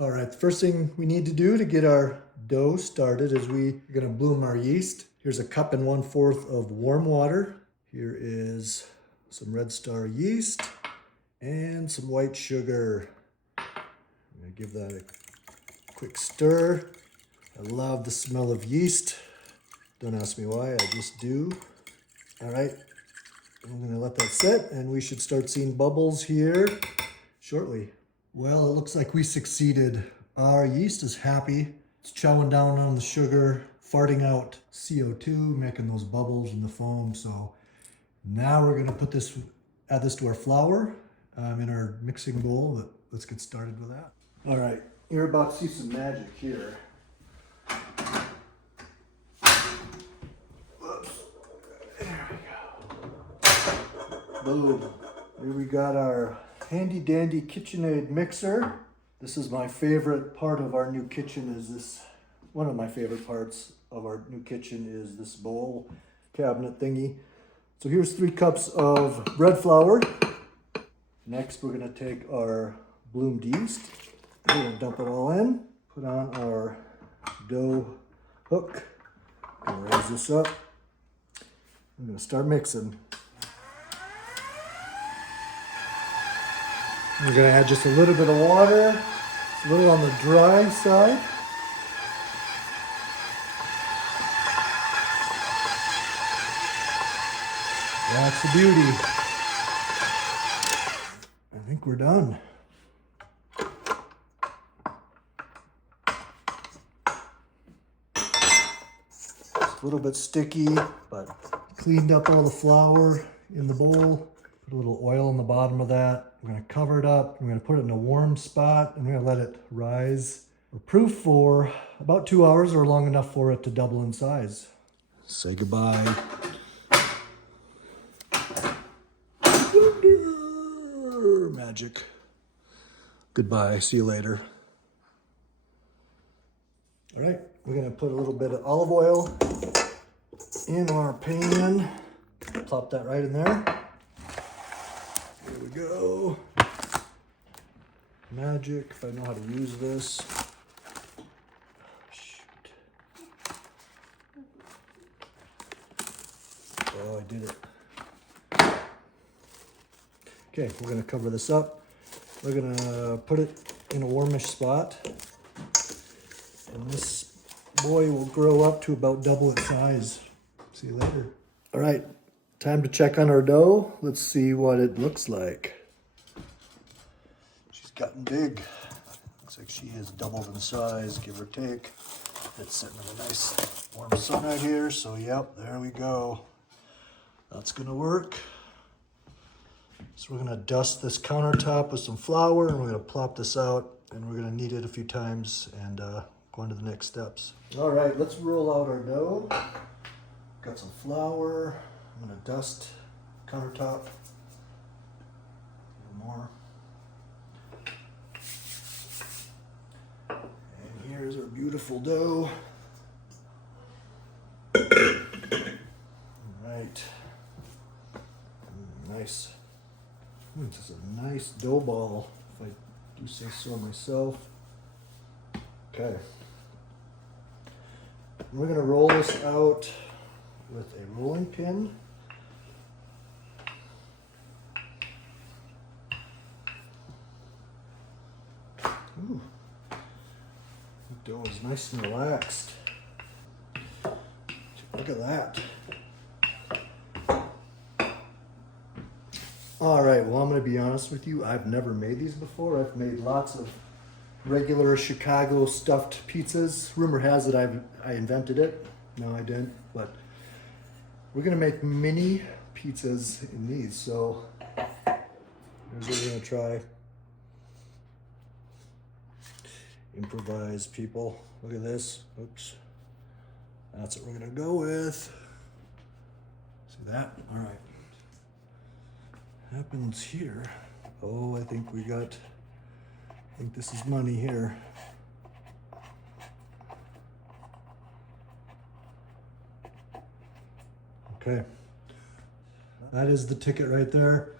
All right, the first thing we need to do to get our dough started is we're gonna bloom our yeast. Here's a cup and 1/4 of warm water. Here is some Red Star yeast and some white sugar. I'm gonna give that a quick stir. I love the smell of yeast. Don't ask me why, I just do. All right, I'm gonna let that sit and we should start seeing bubbles here shortly. Well, it looks like we succeeded. Our yeast is happy. It's chowing down on the sugar, farting out CO2, making those bubbles in the foam. So now we're gonna add this to our flour in our mixing bowl. But let's get started with that. All right, you're about to see some magic here. Whoops. There we go. Boom. Here we got our handy dandy KitchenAid mixer. This is my favorite part of our new kitchen. One of my favorite parts of our new kitchen is this bowl cabinet thingy. So here's 3 cups of bread flour. Next we're gonna take our bloomed yeast. We're gonna dump it all in, put on our dough hook, and raise this up. I'm gonna start mixing. We're gonna add just a little bit of water, a little on the dry side. That's the beauty. I think we're done. It's a little bit sticky, but cleaned up all the flour in the bowl. Put a little oil on the bottom of that. We're gonna cover it up. We're gonna put it in a warm spot and we're gonna let it rise or proof for about 2 hours or long enough for it to double in size. Say goodbye. Magic. Goodbye, see you later. All right, we're gonna put a little bit of olive oil in our pan. Plop that right in there. There we go. Magic, if I know how to use this. Shoot. Oh, I did it. Okay, we're gonna cover this up. We're gonna put it in a warmish spot. And this boy will grow up to about double its size. See you later. All right, time to check on our dough. Let's see what it looks like. She's gotten big. Looks like she has doubled in size, give or take. It's sitting in a nice warm sun out here, so yep, there we go. That's gonna work. So we're gonna dust this countertop with some flour and we're gonna plop this out and we're gonna knead it a few times and go on to the next steps. All right, let's roll out our dough. Got some flour. I'm gonna dust countertop. A little more. And here's our beautiful dough. All right. Nice. This is a nice dough ball, if I do say so myself. Okay. We're gonna roll this out with a rolling pin. Ooh. The dough is nice and relaxed. Look at that. All right, well, I'm gonna be honest with you. I've never made these before. I've made lots of regular Chicago stuffed pizzas. Rumor has it I invented it. No, I didn't, but we're gonna make mini pizzas in these. So here's what we're gonna try. Improvise, people. Look at this. Oops. That's what we're gonna go with. See that? All right. Happens here. Oh, I think this is money here. Okay. That is the ticket right there.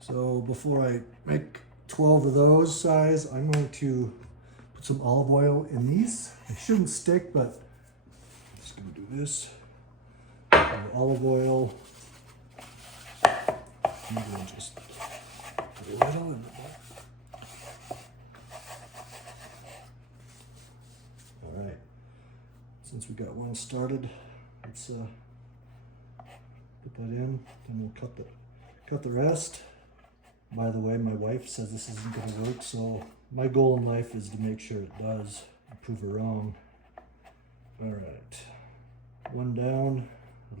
So before I make 12 of those size, I'm going to some olive oil in these. They shouldn't stick, but I'm just gonna do this. Olive oil. I'm gonna just put a little in the bowl. All right. Since we got one started, let's put that in. Then we'll cut the rest. By the way, my wife says this isn't going to work, so my goal in life is to make sure it does, and prove her wrong. All right, 1 down,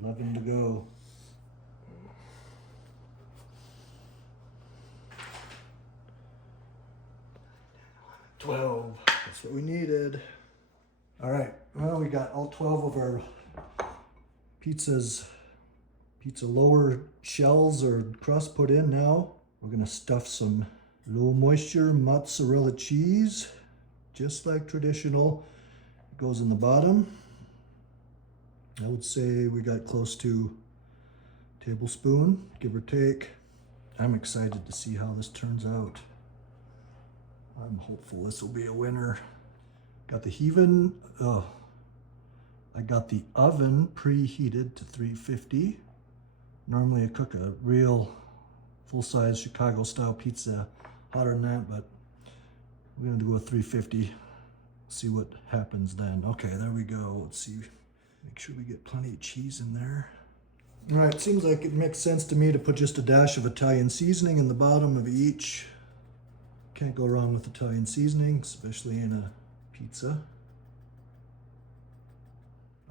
11 to go. $12. That's what we needed. All right, well, we got all 12 of our pizza lower shells or crust put in now. We're gonna stuff some low moisture mozzarella cheese, just like traditional. It goes in the bottom. I would say we got close to a tablespoon, give or take. I'm excited to see how this turns out. I'm hopeful this will be a winner. Got the I got the oven preheated to 350. Normally I cook a real full-size Chicago style pizza hotter than that, but we're gonna go with 350. See what happens then. Okay, there we go. Let's see. Make sure we get plenty of cheese in there. All right, seems like it makes sense to me to put just a dash of Italian seasoning in the bottom of each. Can't go wrong with Italian seasoning, especially in a pizza.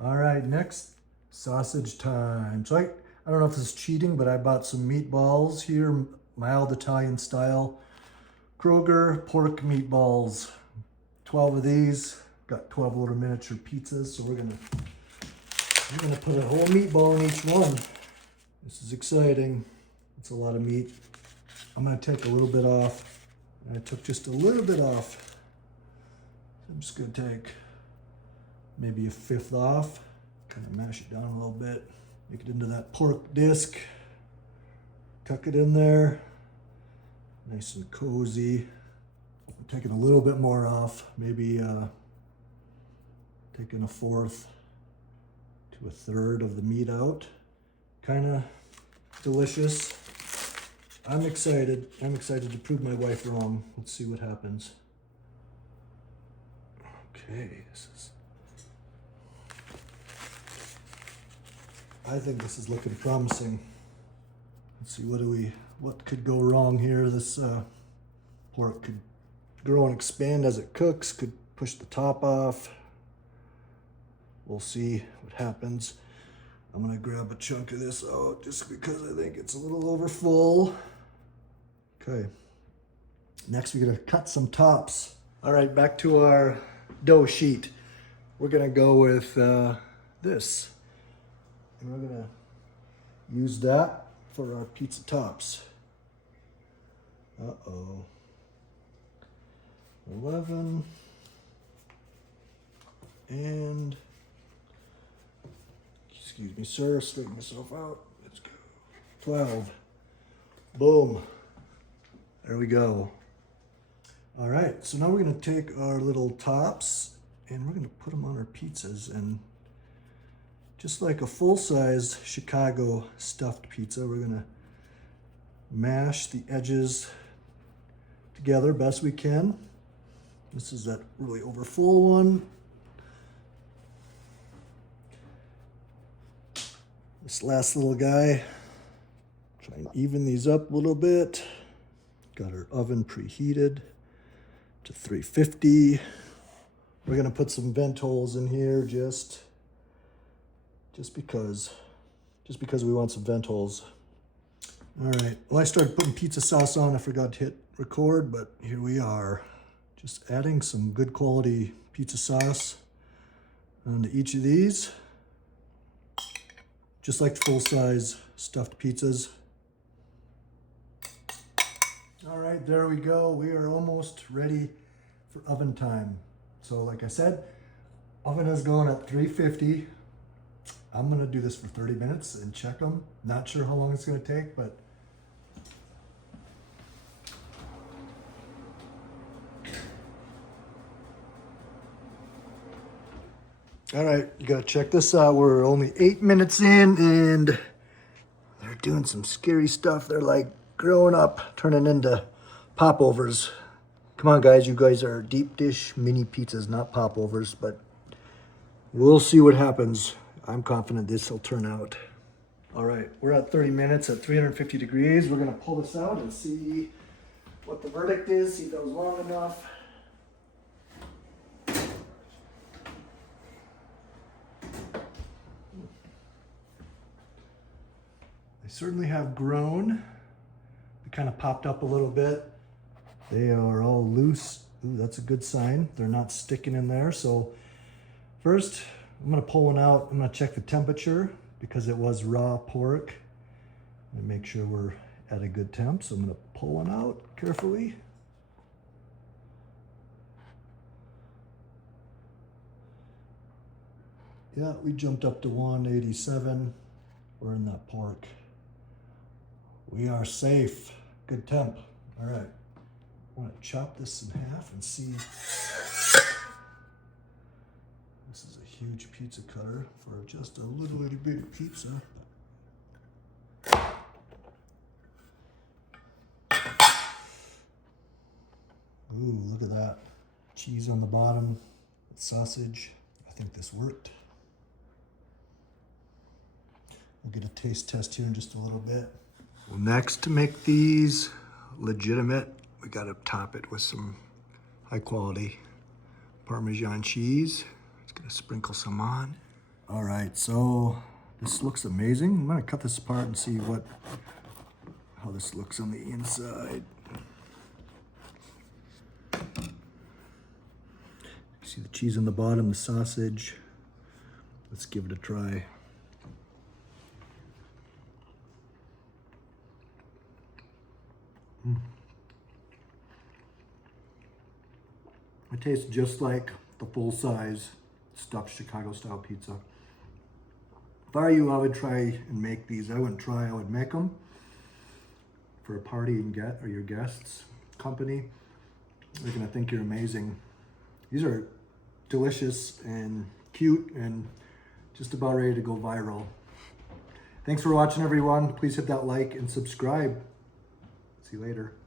All right, next, sausage time. So I don't know if this is cheating, but I bought some meatballs here, mild Italian style. Kroger pork meatballs. 12 of these. Got 12 little miniature pizzas, so we're gonna put a whole meatball in each one. This is exciting. It's a lot of meat. I'm gonna take a little bit off. I took just a little bit off. I'm just gonna take maybe a fifth off. Kind of mash it down a little bit. Make it into that pork disc. Tuck it in there. Nice and cozy. I'm taking a little bit more off. Maybe taking a fourth to a third of the meat out. Kind of delicious. I'm excited. I'm excited to prove my wife wrong. Let's see what happens. Okay, I think this is looking promising. Let's see, what could go wrong here? This pork could grow and expand as it cooks, could push the top off. We'll see what happens. I'm gonna grab a chunk of this out just because I think it's a little over full. Okay, next we're gonna cut some tops. All right, back to our dough sheet. We're gonna go with this. And we're gonna use that for our pizza tops. 11 and, excuse me, sir, straighten myself out. Let's go. 12. Boom. There we go. All right, so now we're gonna take our little tops and we're gonna put them on our pizzas, and just like a full-size Chicago stuffed pizza, we're gonna mash the edges together best we can. This is that really overfull one. This last little guy, try and even these up a little bit. Got our oven preheated to 350. We're gonna put some vent holes in here just because we want some vent holes. All right, well, I started putting pizza sauce on. I forgot to hit record, but here we are. Just adding some good quality pizza sauce onto each of these. Just like full-size stuffed pizzas. All right, there we go. We are almost ready for oven time. So like I said, oven is going at 350. I'm gonna do this for 30 minutes and check them. Not sure how long it's gonna take, but All right, you gotta check this out. We're only 8 minutes in and they're doing some scary stuff. They're like growing up, turning into popovers. Come on, guys. You guys are deep dish mini pizzas, not popovers, but we'll see what happens. I'm confident this will turn out. All right, we're at 30 minutes at 350 degrees. We're gonna pull this out and see what the verdict is, see if that was long enough. They certainly have grown. They kind of popped up a little bit. They are all loose. Ooh, that's a good sign. They're not sticking in there. So first, I'm gonna pull one out. I'm gonna check the temperature because it was raw pork. And make sure we're at a good temp. So I'm gonna pull one out carefully. Yeah, we jumped up to 187. We're in that pork. We are safe. Good temp. All right. I'm gonna chop this in half and see. This is a huge pizza cutter for just a little itty bitty pizza. Ooh, look at that. Cheese on the bottom, sausage. I think this worked. We'll get a taste test here in just a little bit. Well, next, to make these legitimate, we gotta top it with some high quality Parmesan cheese. Just gonna sprinkle some on. All right, so this looks amazing. I'm gonna cut this apart and see how this looks on the inside. See the cheese on the bottom, the sausage. Let's give it a try. It tastes just like the full-size stuffed Chicago-style pizza. If I were you, I would try and make these. I wouldn't try, I would make them for a party and or your guests' company. They're gonna think you're amazing. These are delicious and cute and just about ready to go viral. Thanks for watching, everyone. Please hit that like and subscribe. See you later.